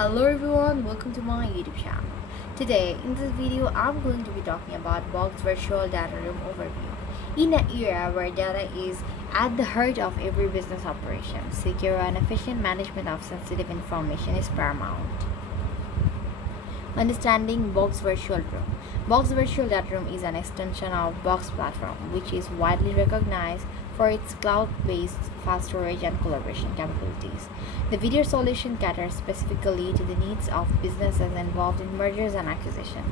Hello everyone, welcome to my YouTube channel. Today in this video I'm going to be talking about Box Virtual Data Room Overview. In an era where data is at the heart of every business operation, secure and efficient management of sensitive information is paramount. Understanding Box Virtual Room. Box Virtual Data Room is an extension of Box Platform, which is widely recognized for its cloud-based fast storage and collaboration capabilities. The video solution caters specifically to the needs of businesses involved in mergers and acquisition,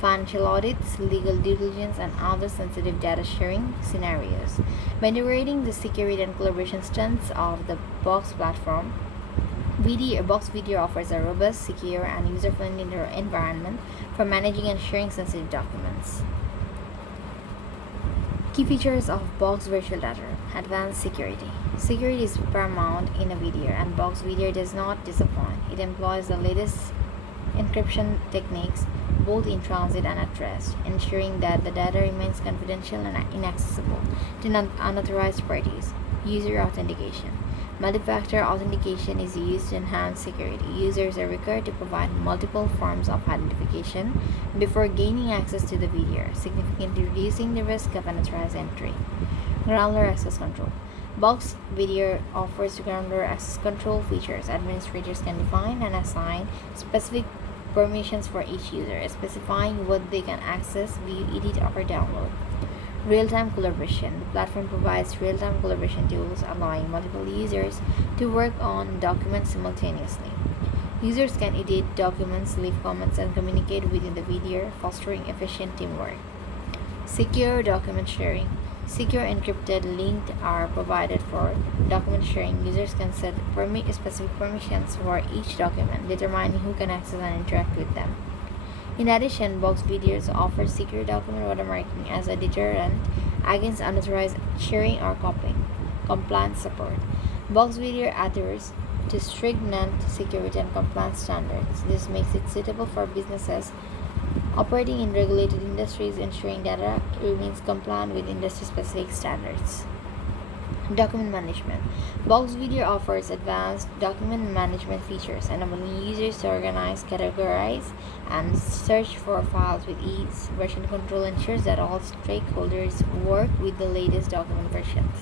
financial audits, legal due diligence, and other sensitive data sharing scenarios. By integrating the security and collaboration strengths of the Box Platform, Box Video offers a robust, secure, and user-friendly environment for managing and sharing sensitive documents. Key features of Box Virtual Data Room. Advanced security. Security is paramount in a video, and Box Video does not disappoint. It employs the latest encryption techniques both in transit and at rest, ensuring that the data remains confidential and inaccessible to unauthorized parties. User authentication. Multi-factor authentication is used to enhance security. Users are required to provide multiple forms of identification before gaining access to the video, significantly reducing the risk of unauthorized entry. Granular access control. Box Video offers granular access control features. Administrators can define and assign specific permissions for each user, specifying what they can access, view, edit, or download. Real-time collaboration. The platform provides real-time collaboration tools allowing multiple users to work on documents simultaneously. Users can edit documents, leave comments, and communicate within the video, fostering efficient teamwork. Secure document sharing. Secure encrypted links are provided for document sharing. Users can set specific permissions for each document, determining who can access and interact with them. In addition, Box Videos offers secure document watermarking as a deterrent against unauthorized sharing or copying. Compliance support. Box Video adheres to stringent security and compliance standards. This makes it suitable for businesses operating in regulated industries, ensuring data remains compliant with industry-specific standards. Document management. Box Video offers advanced document management features, enabling users to organize, categorize, and search for files with ease. Version control ensures that all stakeholders work with the latest document versions.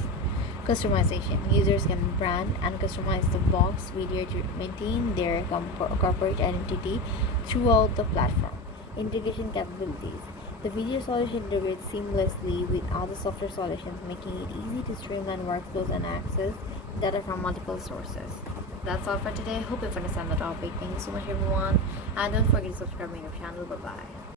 Customization. Users can brand and customize the Box Video to maintain their corporate identity throughout the platform. Integration capabilities. The video solution integrates seamlessly with other software solutions, making it easy to streamline workflows and access data from multiple sources. That's all for today. Hope you've understand the topic. Thank you so much, everyone. And don't forget to subscribe to my channel. Bye bye.